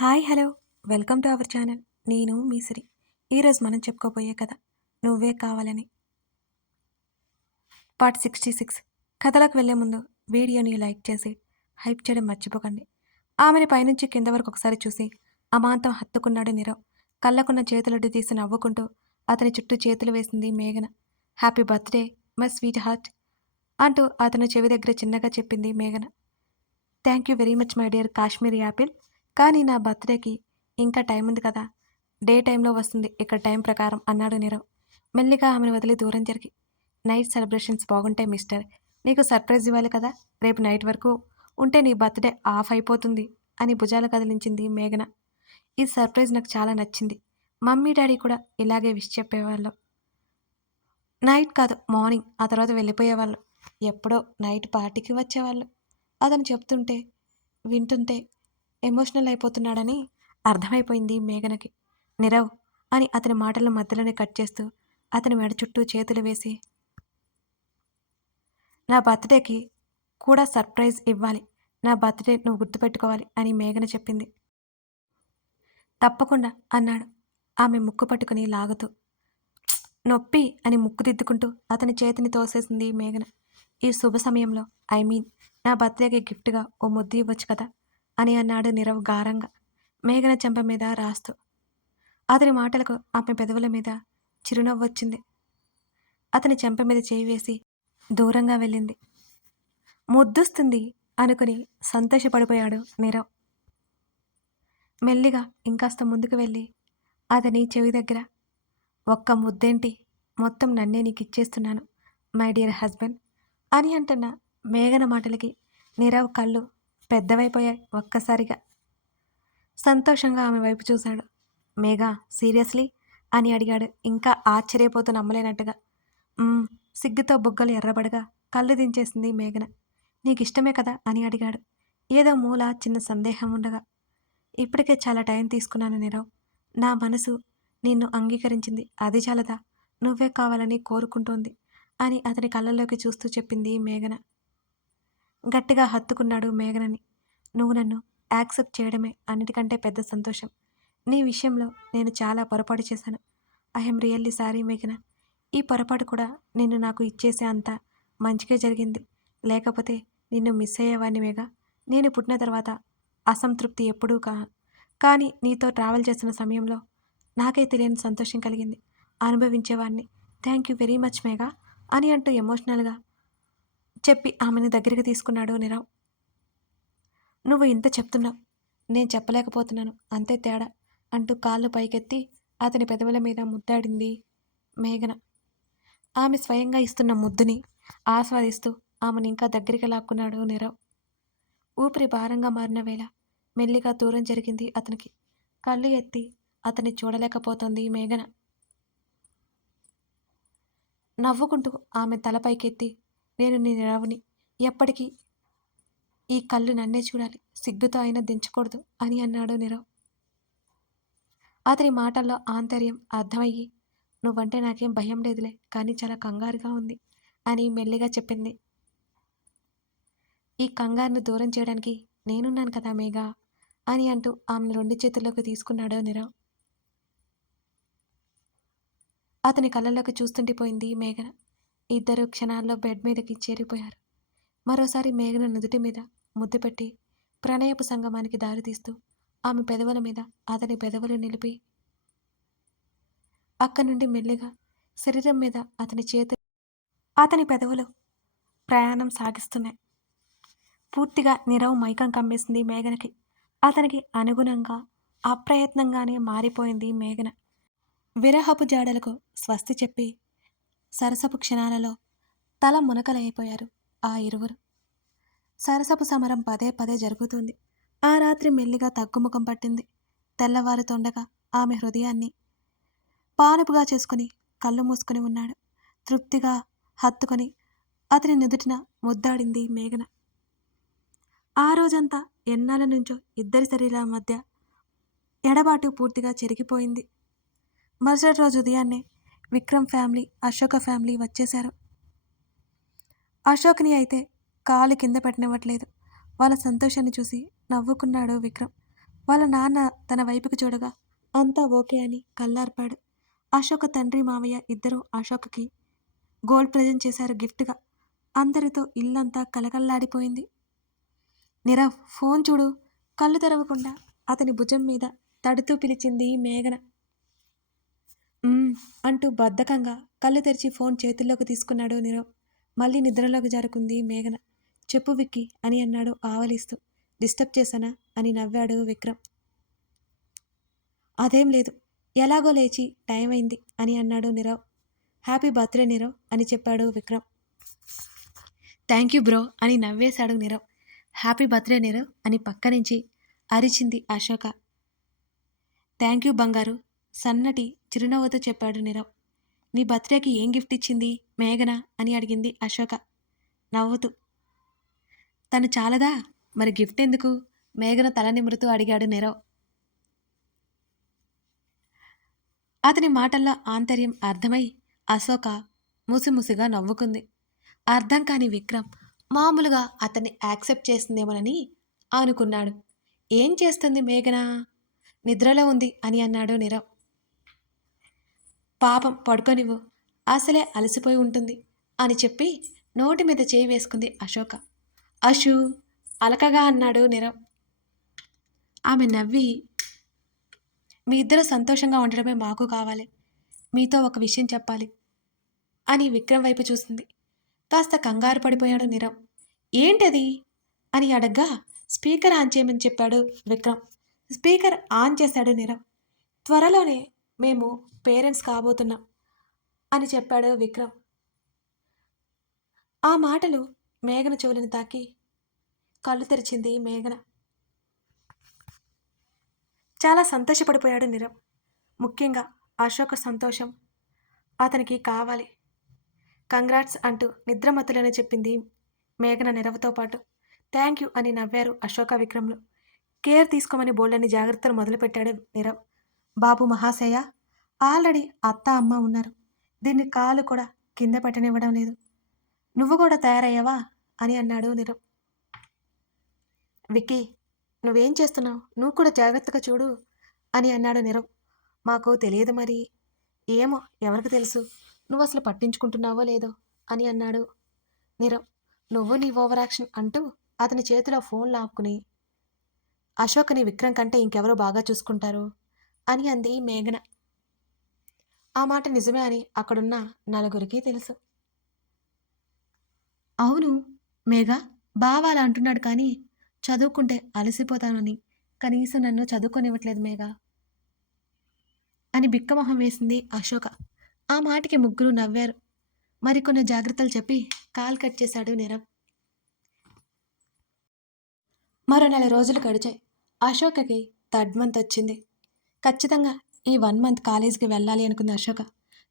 Hi hello welcome to our channel. నేను మీ సిరి. ఈరోజు మనం చెప్పుకోబోయే కథ నువ్వే కావాలని పార్ట్ 66. కథలోకి వెళ్లే ముందు వీడియోని లైక్ చేసి హైప్ చేయడం మర్చిపోకండి. ఆమెని పైనుంచి కింద వరకు ఒకసారి చూసి అమాంతం హత్తుకున్నాడు నీరవ్. కళ్ళకున్న చేతులడ్డు తీసి నవ్వుకుంటూ అతని చుట్టూ చేతులు వేసింది మేఘన. Happy birthday my sweet heart అంటూ అతను చెవి దగ్గర చిన్నగా చెప్పింది మేఘన. Thank you very much my dear Kashmiri Apple. కానీ నా బర్త్డేకి ఇంకా టైం ఉంది కదా, డే టైంలో వస్తుంది ఇక్కడ టైం ప్రకారం అన్నాడు నీరవ్ మెల్లిగా ఆమెను వదిలి దూరం జరిగి. నైట్ సెలబ్రేషన్స్ బాగుంటాయి మిస్టర్, నీకు సర్ప్రైజ్ ఇవ్వాలి కదా, రేపు నైట్ వరకు ఉంటే నీ బర్త్డే ఆఫ్ అయిపోతుంది అని భుజాలు కదిలించింది మేఘన. ఈ సర్ప్రైజ్ నాకు చాలా నచ్చింది. మమ్మీ డాడీ కూడా ఇలాగే విష్ చెప్పేవాళ్ళు. నైట్ కాదు మార్నింగ్, ఆ తర్వాత వెళ్ళిపోయేవాళ్ళు. ఎప్పుడో నైట్ పార్టీకి వచ్చేవాళ్ళు. అతను చెప్తుంటే వింటుంటే ఎమోషనల్ అయిపోతున్నాడని అర్థమైపోయింది మేఘనకి. నీరవ్ అని అతని మాటల మధ్యలోనే కట్ చేస్తూ అతని మెడ చుట్టూ చేతులు వేసి, నా బర్త్డేకి కూడా సర్ప్రైజ్ ఇవ్వాలి, నా బర్త్డే నువ్వు గుర్తుపెట్టుకోవాలి అని మేఘన చెప్పింది. తప్పకుండా అన్నాడు ఆమె ముక్కు పట్టుకుని లాగుతూ. నొప్పి అని ముక్కు దిద్దుకుంటూ అతని చేతిని తోసేసింది మేఘన. ఈ శుభ సమయంలో నా బర్త్డేకి గిఫ్ట్గా ఓ ముద్దు ఇవ్వచ్చు కదా అని అన్నాడు నీరవ్ గారంగా మేఘన చెంప మీద రాస్తూ. అతని మాటలకు ఆమె పెదవుల మీద చిరునవ్వు వచ్చింది. అతని చెంప మీద చేయి వేసి దూరంగా వెళ్ళింది. ముద్దొస్తుంది అనుకుని సంతోషపడిపోయాడు నీరవ్. మెల్లిగా ఇంకాస్త ముందుకు వెళ్ళి అతని చెవి దగ్గర, ఒక్క ముద్దేంటి, మొత్తం నన్నే నీకు ఇచ్చేస్తున్నాను మై డియర్ హస్బెండ్ అని అంటున్న మేఘన మాటలకి నీరవ్ కళ్ళు పెద్దవైపోయాయి ఒక్కసారిగా. సంతోషంగా ఆమె వైపు చూశాడు. మేఘా సీరియస్లీ అని అడిగాడు ఇంకా ఆశ్చర్యపోతూ నమ్మలేనట్టుగా. సిగ్గుతో బుగ్గలు ఎర్రబడగా కళ్ళు దించేసింది మేఘన. నీకిష్టమే కదా అని అడిగాడు ఏదో మూల చిన్న సందేహం ఉండగా. ఇప్పటికే చాలా టైం తీసుకున్నాను నీరవ్, నా మనసు నిన్ను అంగీకరించింది, అది చాలదా, నువ్వే కావాలని కోరుకుంటోంది అని అతని కళ్ళల్లోకి చూస్తూ చెప్పింది మేఘన. గట్టిగా హత్తుకున్నాడు మేఘనని. నువ్వు నన్ను యాక్సెప్ట్ చేయడమే అన్నిటికంటే పెద్ద సంతోషం. నీ విషయంలో నేను చాలా పొరపాటు చేశాను. ఐఎమ్ రియల్లీ సారీ మేఘన. ఈ పొరపాటు కూడా నిన్ను నాకు ఇచ్చేసే అంత మంచిగా జరిగింది. లేకపోతే నిన్ను మిస్ అయ్యేవాడిని మేఘా. నేను పుట్టిన తర్వాత అసంతృప్తి ఎప్పుడూ కానీ నీతో ట్రావెల్ చేసిన సమయంలో నాకే తెలియని సంతోషం కలిగింది, అనుభవించేవాడిని. Thank you very much Megha అని అంటూ ఎమోషనల్గా చెప్పి ఆమెను దగ్గరికి తీసుకున్నాడు నీరవ్. నువ్వు ఇంత చెప్తున్నావు, నేను చెప్పలేకపోతున్నాను అంతే తేడా అంటూ కాళ్ళు పైకెత్తి అతని పెదవుల మీద ముద్దాడింది మేఘన. ఆమె స్వయంగా ఇస్తున్న ముద్దుని ఆస్వాదిస్తూ ఆమెను ఇంకా దగ్గరికి లాక్కున్నాడు నీరవ్. ఊపిరి భారంగా మారిన వేళ మెల్లిగా దూరం జరిగింది అతనికి. కళ్ళు ఎత్తి అతన్ని చూడలేకపోతోంది మేఘన. నవ్వుకుంటూ ఆమె తల పైకెత్తి, నేను నీ నీరవ్ని, ఎప్పటికీ ఈ కళ్ళు నన్నే చూడాలి, సిగ్గుతో అయినా దించకూడదు అని అన్నాడు నీరవ్. అతని మాటల్లో ఆంతర్యం అర్థమయ్యి, నువ్వంటే నాకేం భయం లేదులే, కానీ చాలా కంగారుగా ఉంది అని మెల్లిగా చెప్పింది. ఈ కంగారును దూరం చేయడానికి నేనున్నాను కదా మేఘా అని అంటూ ఆమెను 2 చేతుల్లోకి తీసుకున్నాడు నీరవ్. అతని కళ్ళల్లోకి చూస్తుండిపోయింది మేఘన. ఇద్దరు క్షణాల్లో బెడ్ మీదకి చేరిపోయారు. మరోసారి మేఘన నుదుటి మీద ముద్దు పెట్టి ప్రణయపు సంగమానికి దారితీస్తూ ఆమె పెదవుల మీద అతని పెదవులు నిలిపి అక్కడి నుండి మెల్లిగా శరీరం మీద అతని పెదవులు ప్రయాణం సాగిస్తున్నాయి. పూర్తిగా నీరవ్ మైకం కమ్మేసింది మేఘనకి. అతనికి అనుగుణంగా అప్రయత్నంగానే మారిపోయింది మేఘన. విరహపు జాడలకు స్వస్తి చెప్పి సరసపు క్షణాలలో తల మునకలైపోయారు ఆ ఇరువురు. సరసపు సమరం పదే పదే జరుగుతుంది. ఆ రాత్రి మెల్లిగా తగ్గుముఖం పట్టింది. తెల్లవారుతోండగా ఆమె హృదయాన్ని పానుపుగా చేసుకుని కళ్ళు మూసుకుని ఉన్నాడు. తృప్తిగా హత్తుకొని అతని నుదుటిన ముద్దాడింది మేఘన. ఆ రోజంతా ఎన్నాళ్ళ నుంచో ఇద్దరి శరీరాల మధ్య ఎడబాటు పూర్తిగా చెరిగిపోయింది. మరుసటి రోజు ఉదయాన్నే విక్రమ్ ఫ్యామిలీ, అశోక ఫ్యామిలీ వచ్చేశారు. అశోక్ని అయితే కాలు కింద పెట్టనివ్వట్లేదు. వాళ్ళ సంతోషాన్ని చూసి నవ్వుకున్నాడు విక్రమ్. వాళ్ళ నాన్న తన వైపుకి చూడగా అంతా ఓకే అని కళ్ళార్పాడు. అశోక తండ్రి మావయ్య ఇద్దరూ అశోక్‌కి గోల్డ్ ప్రెజెంట్ చేశారు గిఫ్ట్‌గా. అందరితో ఇల్లంతా కలకల్లాడిపోయింది. నీరవ్ ఫోన్ చూడు. కళ్ళు తెరవకుండా అతని భుజం మీద తడుతూ పిలిచింది మేఘన. "ఉమ్" అంటూ బద్ధకంగా కళ్ళు తెరిచి ఫోన్ చేతుల్లోకి తీసుకున్నాడు నీరవ్. మళ్ళీ నిద్రలోకి జారుకుంది మేఘన. "చెప్పు విక్కీ" అని అన్నాడు ఆవలిస్తూ. "డిస్టర్బ్ చేశానా?" అని నవ్వాడు విక్రమ్. "అదేం లేదు. ఎలాగో లేచి టైం అయింది" అని అన్నాడు నీరవ్. "హ్యాపీ బర్త్‌డే నీరవ్" అని చెప్పాడు విక్రమ్. "థ్యాంక్ యూ బ్రో" అని నవ్వేశాడు నీరవ్. "హ్యాపీ బర్త్‌డే నీరవ్" అని పక్క నుంచి అరిచింది అశోక. "థ్యాంక్ యూ బంగారు" సన్నటి చిరునవ్వుతో చెప్పాడు నీరవ్. "నీ బర్త్‌డేకి ఏం గిఫ్ట్ ఇచ్చింది మేఘన" అని అడిగింది అశోక నవ్వుతూ. "తను చాలదా? మరి గిఫ్ట్ ఎందుకు?" మేఘన తల నిమురుతూ అడిగాడు నీరవ్. అతని మాటల్లో ఆంతర్యం అర్థమై అశోక ముసిముసిగా నవ్వుకుంది. అర్థం కాని విక్రమ్ మామూలుగా అతన్ని యాక్సెప్ట్ చేస్తుందేమోనని అనుకున్నాడు. "ఏం చేస్తుంది మేఘన?" "నిద్రలో ఉంది" అని అన్నాడు నీరవ్. "పాపం పడుకోనివ్వు, అసలే అలసిపోయి ఉంటుంది" అని చెప్పి నోటి మీద చేయి వేసుకుంది అశోక. "అషూ" అలకగా అన్నాడు నీరవ్. ఆమె నవ్వి, "మీ ఇద్దరు సంతోషంగా ఉండడమే మాకు కావాలి. మీతో ఒక విషయం చెప్పాలి" అని విక్రమ్ వైపు చూసింది. కాస్త కంగారు పడిపోయాడు నీరవ్. "ఏంటది?" అని అడగ్గా స్పీకర్ ఆన్ చేయమని చెప్పాడు విక్రమ్. స్పీకర్ ఆన్ చేశాడు నీరవ్. "త్వరలోనే మేము పేరెంట్స్ కాబోతున్నాం" అని చెప్పాడు విక్రమ్. ఆ మాటలు మేఘన చెవులను తాకి కళ్ళు తెరిచింది మేఘన. చాలా సంతోషపడిపోయాడు నీరవ్. ముఖ్యంగా అశోక సంతోషం అతనికి కావాలి. కంగ్రాట్స్ అంటూ నిద్రమత్తులోనే చెప్పింది మేఘన నీరవ్తో పాటు. థ్యాంక్ యూ అని నవ్వారు అశోక విక్రమ్లు. కేర్ తీసుకోమని బోల్డన్ని జాగ్రత్తలు మొదలుపెట్టాడు నీరవ్. "బాబు మహాశయ, ఆల్రెడీ అత్త అమ్మ ఉన్నారు. దీన్ని కాలు కూడా కింద పెట్టనివ్వడం లేదు. నువ్వు కూడా తయారయ్యావా" అని అన్నాడు నీరవ్. "విక్కీ, నువ్వేం చేస్తున్నావు? నువ్వు కూడా జాగ్రత్తగా చూడు" అని అన్నాడు నీరవ్. "మాకు తెలియదు మరి." "ఏమో, ఎవరికి తెలుసు? నువ్వు అసలు పట్టించుకుంటున్నావో లేదో" అని అన్నాడు నీరవ్. "నువ్వు నీ ఓవర్ యాక్షన్" అంటూ అతని చేతిలో ఫోన్ లాక్కుని, "అశోక్ని విక్రమ్ కంటే ఇంకెవరో బాగా చూసుకుంటారు" అని అంది మేఘన. ఆ మాట నిజమే అని అక్కడున్న నలుగురికి తెలుసు. "అవును మేఘ, బావ అలా అంటున్నాడు కానీ చదువుకుంటే అలసిపోతానని కనీసం నన్ను చదువుకోనివ్వట్లేదు మేఘ" అని బిక్కమొహం వేసింది అశోక. ఆ మాటకి ముగ్గురు నవ్వారు. మరికొన్ని జాగ్రత్తలు చెప్పి కాల్ కట్ చేశాడు నీరవ్. మరో 4 రోజులు గడిచాయి. అశోకకి థర్డ్ మంత్ వచ్చింది. ఖచ్చితంగా ఈ 1 మంత్ కాలేజీకి వెళ్ళాలి అనుకుంది అశోక.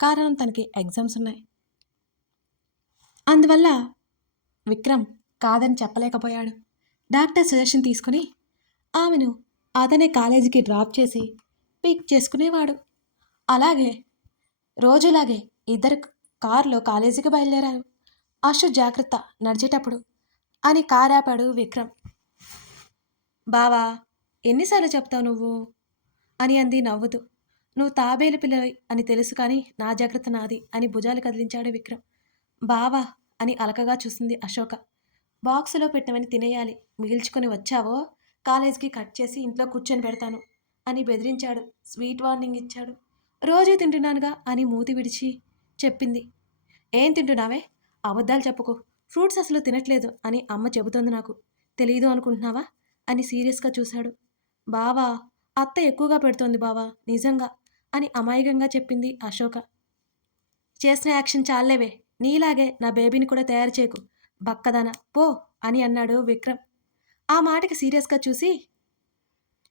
కారణం తనకి ఎగ్జామ్స్ ఉన్నాయి. అందువల్ల విక్రమ్ కాదని చెప్పలేకపోయాడు. డాక్టర్ సజెషన్ తీసుకుని ఆమెను అతనే కాలేజీకి డ్రాప్ చేసి పిక్ చేసుకునేవాడు. అలాగే రోజులాగే ఇద్దరు కారులో కాలేజీకి బయలుదేరారు. "అశు జాగ్రత్త నడిచేటప్పుడు" అని కారాపాడు విక్రమ్. "బావా, ఎన్నిసార్లు చెప్తావు నువ్వు" అని అంది నవ్వుతూ. "నువ్వు తాబేలు పిల్లవి అని తెలుసు కానీ నా జాగ్రత్త నాది" అని భుజాలు కదిలించాడు విక్రమ్. "బావా" అని అలకగా చూసింది అశోక. "బాక్సులో పెట్టినవని తినేయాలి. మిగిల్చుకొని వచ్చావో కాలేజీకి కట్ చేసి ఇంట్లో కూర్చొని పెడతాను" అని బెదిరించాడు. స్వీట్ వార్నింగ్ ఇచ్చాడు. "రోజూ తింటున్నానుగా" అని మూతి విడిచి చెప్పింది. "ఏం తింటున్నావే? అబద్ధాలు చెప్పుకో. ఫ్రూట్స్ అసలు తినట్లేదు అని అమ్మ చెబుతోంది నాకు. తెలీదు అనుకుంటున్నావా" అని సీరియస్గా చూశాడు. "బావా, అత్త ఎక్కువగా పెడుతోంది బావా, నిజంగా" అని అమాయకంగా చెప్పింది అశోక. "చేసిన యాక్షన్ చాలేవే. నీలాగే నా బేబీని కూడా తయారు చేయకు బక్కదానా, పో" అని అన్నాడు విక్రమ్. ఆ మాటకి సీరియస్గా చూసి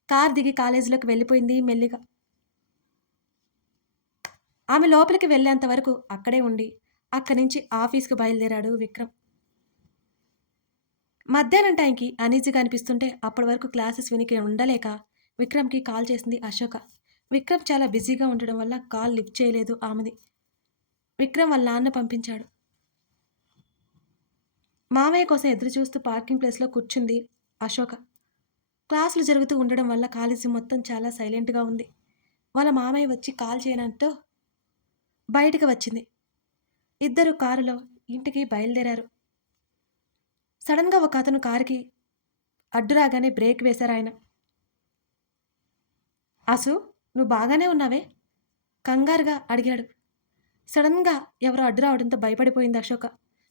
కార్ దిగి కాలేజీలోకి వెళ్ళిపోయింది మెల్లిగా. ఆమె లోపలికి వెళ్ళేంత వరకు అక్కడే ఉండి అక్కడి నుంచి ఆఫీస్కి బయలుదేరాడు విక్రమ్. మధ్యాహ్నం టైంకి అనీజీగా అనిపిస్తుంటే అప్పటి వరకు క్లాసెస్ వినికి ఉండలేక విక్రమ్కి కాల్ చేసింది అశోక. విక్రమ్ చాలా బిజీగా ఉండడం వల్ల కాల్ లిఫ్ట్ చేయలేదు ఆమెది. విక్రమ్ వాళ్ళ నాన్న పంపించాడు. మామయ్య కోసం ఎదురు చూస్తూ పార్కింగ్ ప్లేస్లో కూర్చుంది అశోక. క్లాసులు జరుగుతూ ఉండడం వల్ల కాలేజీ మొత్తం చాలా సైలెంట్‌గా ఉంది. వాళ్ళ మామయ్య వచ్చి కాల్ చేయడంతో బయటికి వచ్చింది. ఇద్దరు కారులో ఇంటికి బయలుదేరారు. సడెన్‌గా ఒక అతను కారుకి అడ్డు రాగానే బ్రేక్ వేశారాయన. "అసు, నువ్వు బాగానే ఉన్నావే?" కంగారుగా అడిగాడు. సడెన్‌గా ఎవరో అడ్డు రావడంతో భయపడిపోయింది అశోక.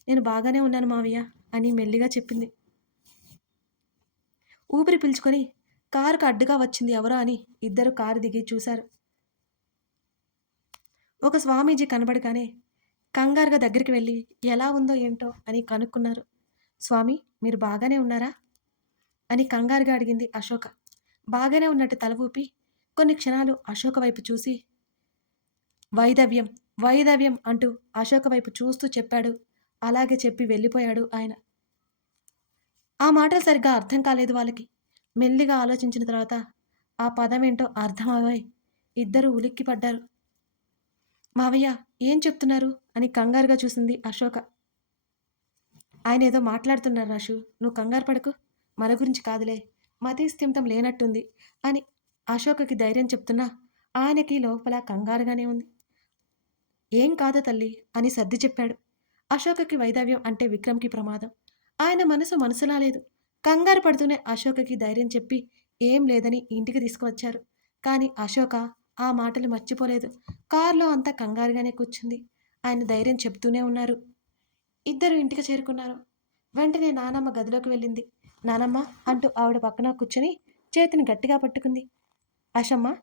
"నేను బాగానే ఉన్నాను మావయ్య" అని మెల్లిగా చెప్పింది. ఊపిరి పీల్చుకొని కారుకు అడ్డుగా వచ్చింది ఎవరో అని ఇద్దరు కారు దిగి చూశారు. ఒక స్వామీజీ కనబడగానే కంగారుగా దగ్గరికి వెళ్ళి ఎలా ఉందో ఏంటో అని కనుక్కున్నారు. "స్వామి, మీరు బాగానే ఉన్నారా?" అని కంగారుగా అడిగింది అశోక. బాగానే ఉన్నట్టు తల ఊపి కొన్ని క్షణాలు అశోక వైపు చూసి వైదవ్యం, వైదవ్యం అంటూ అశోక వైపు చూస్తూ చెప్పాడు. అలాగే చెప్పి వెళ్ళిపోయాడు ఆయన. ఆ మాటలు సరిగ్గా అర్థం కాలేదు వాళ్ళకి. మెల్లిగా ఆలోచించిన తర్వాత ఆ పదమేంటో అర్థమవై ఇద్దరూ ఉలిక్కిపడ్డారు. "మావయ్య, ఏం చెప్తున్నారు?" అని కంగారుగా చూసింది అశోక. "ఆయన ఏదో మాట్లాడుతున్నారు రాషు, నువ్వు కంగారు పడకు. మన గురించి కాదులే, మతి స్థిమితం లేనట్టుంది" అని అశోకకి ధైర్యం చెప్తున్నా ఆయనకి లోపల కంగారుగానే ఉంది. "ఏం కాదు తల్లి" అని సర్ది చెప్పాడు. అశోకకి వైదవ్యం అంటే విక్రమ్‌కి ప్రమాదం. ఆయన మనసు మనసులా లేదు. కంగారు పడుతూనే అశోకకి ధైర్యం చెప్పి ఏం లేదని ఇంటికి తీసుకువచ్చారు. కానీ అశోక ఆ మాటలు మర్చిపోలేదు. కారులో అంతా కంగారుగానే కూర్చుంది. ఆయన ధైర్యం చెప్తూనే ఉన్నారు. ఇద్దరు ఇంటికి చేరుకున్నారు. వెంటనే నానమ్మ గదిలోకి వెళ్ళింది. "నానమ్మ" అంటూ ఆవిడ పక్కన కూర్చొని చేతిని గట్టిగా పట్టుకుంది. "ఆశమ్మ,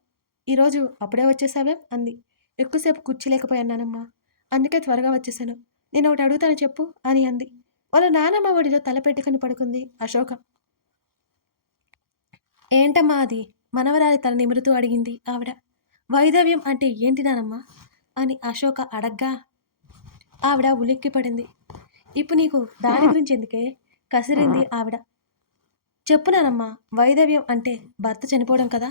ఈరోజు అప్పుడే వచ్చేసావేం?" అంది. "ఎక్కువసేపు కూర్చోలేకపోయాను నానమ్మ, అందుకే త్వరగా వచ్చేసాను. నేను ఒకటి అడుగుతాను చెప్పు" అని అంది. వాళ్ళ నానమ్మ ఒడిలో తల పెట్టుకుని పడుకుంది అశోక. "ఏంటమ్మా అది?" మనవరాలి తల నిమురుతూ అడిగింది ఆవిడ. "వైదవ్యం అంటే ఏంటి నానమ్మ?" అని అశోక అడగ్గా ఆవిడ ఉలిక్కిపడింది. "ఇప్పుడు నీకు దాని గురించి ఎందుకే?" కసిరింది ఆవిడ. "చెప్పు నానమ్మ, వైదవ్యం అంటే భర్త చనిపోవడం కదా?"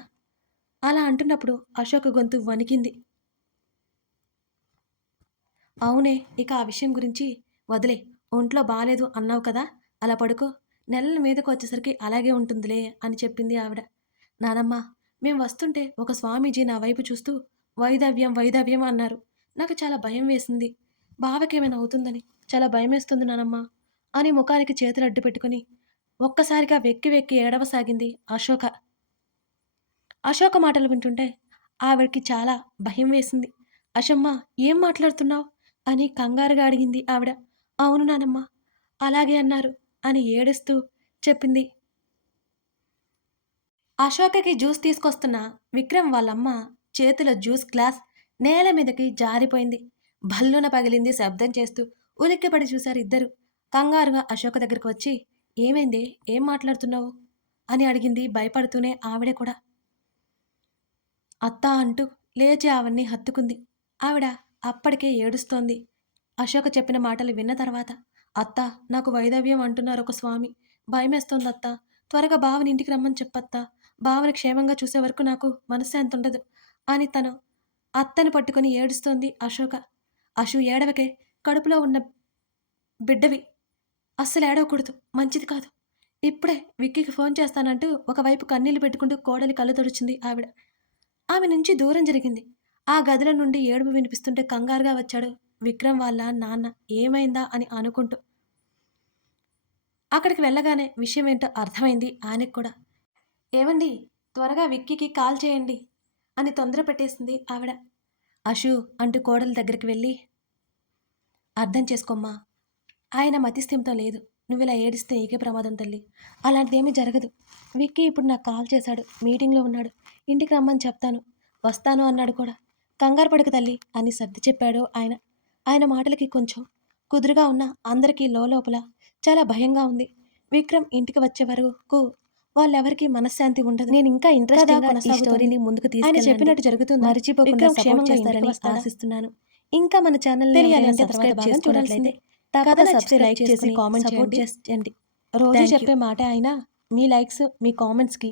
అలా అంటున్నప్పుడు అశోక గొంతు వణికింది. "అవునే, ఇక ఆ విషయం గురించి వదిలే. ఒంట్లో బాలేదు అన్నావు కదా, అలా పడుకో. నెలల మీదకు వచ్చేసరికి అలాగే ఉంటుందిలే" అని చెప్పింది ఆవిడ. "నానమ్మ, మేం వస్తుంటే ఒక స్వామీజీ నా వైపు చూస్తూ వైదవ్యం, వైదవ్యం అన్నారు. నాకు చాలా భయం వేసింది. బావకేమైనా అవుతుందని చాలా భయమేస్తుంది నానమ్మ" అని ముఖానికి చేతులు అడ్డు పెట్టుకుని ఒక్కసారిగా వెక్కి వెక్కి ఏడవసాగింది అశోక. అశోక మాటలు వింటుంటే ఆవిడకి చాలా భయం వేసింది. "అశమ్మ, ఏం మాట్లాడుతున్నావు?" అని కంగారుగా అడిగింది ఆవిడ. "అవును నానమ్మ, అలాగే అన్నారు" అని ఏడుస్తూ చెప్పింది. అశోకకి జ్యూస్ తీసుకొస్తున్న విక్రమ్ వాళ్ళమ్మ చేతిలో జ్యూస్ గ్లాస్ నేల మీదకి జారిపోయింది. భల్లున పగిలింది శబ్దం చేస్తూ. ఉలిక్కిపడి చూశారు ఇద్దరు. కంగారుగా అశోక దగ్గరికి వచ్చి "ఏమైంది? ఏం మాట్లాడుతున్నావు?" అని అడిగింది భయపడుతూనే ఆవిడ కూడా. "అత్తా" అంటూ లేచి ఆవిడ్ని హత్తుకుంది. ఆవిడ అప్పటికే ఏడుస్తోంది. అశోక చెప్పిన మాటలు విన్న తర్వాత, "అత్తా, నాకు వైదవ్యం అంటున్నారు ఒక స్వామి. భయమేస్తోందత్తా. త్వరగా బావని ఇంటికి రమ్మని చెప్పత్తా. బావని క్షేమంగా చూసే వరకు నాకు మనశ్శాంతి ఉండదు" అని తను అత్తని పట్టుకుని ఏడుస్తోంది అశోక. "అశు, ఏడవకే. కడుపులో ఉన్న బిడ్డవి. అస్సలు ఏడవకూడదు. మంచిది కాదు. ఇప్పుడే విక్కీకి ఫోన్ చేస్తానంటూ" ఒకవైపు కన్నీళ్లు పెట్టుకుంటూ కోడలి కళ్ళు తుడిచింది ఆవిడ. ఆమె నుంచి దూరం జరిగింది. ఆ గదిలో నుండి ఏడుపు వినిపిస్తుంటే కంగారుగా వచ్చాడు విక్రమ్ వాళ్ళ నాన్న. ఏమైందా అని అనుకుంటూ. అక్కడికి వెళ్ళగానే విషయం ఏంటో అర్థమైంది ఆయనకు కూడా. "ఏవండి, త్వరగా విక్కీకి కాల్ చేయండి" అని తొందర పెట్టేసింది ఆవిడ. "అశు" అంటూ కోడలి దగ్గరికి వెళ్ళి, "అర్థం చేసుకోమ్మా, ఆయన మతిస్థిమితం లేదు. నువ్విలా ఏడిస్తే నీకే ప్రమాదం తల్లి. అలాంటిదేమీ జరగదు. విక్కీ ఇప్పుడు నాకు కాల్ చేశాడు. మీటింగ్లో ఉన్నాడు. ఇంటికి రమ్మని చెప్తాను. వస్తాను అన్నాడు కూడా. కంగారు పడకు తల్లి" అని సర్ది చెప్పాడు ఆయన. ఆయన మాటలకి కొంచెం కుదురుగా ఉన్న అందరికీ లోపల చాలా భయంగా ఉంది. విక్రమ్ ఇంటికి వచ్చే వరకు వాళ్ళెవరికీ మనశ్శాంతి ఉండదు. "నేను ఇంకా ఇంట్రెస్టింగ్గా ఈ స్టోరీని ముందుకు ఆయన చెప్పినట్టు జరుగుతుంది. మర్చిపోకుండా సపోర్ట్ చేస్తారని ఆశిస్తున్నాను. ఇంకా మన ఛానల్ని తెలియాలంటే సబ్స్క్రైబ్ చేసుకోవట్లయితే కథ నచ్చితే లైక్ చేసి కామెంట్ చేయండి. రోజు చెప్పే మాట అయినా మీ లైక్స్, మీ కామెంట్స్కి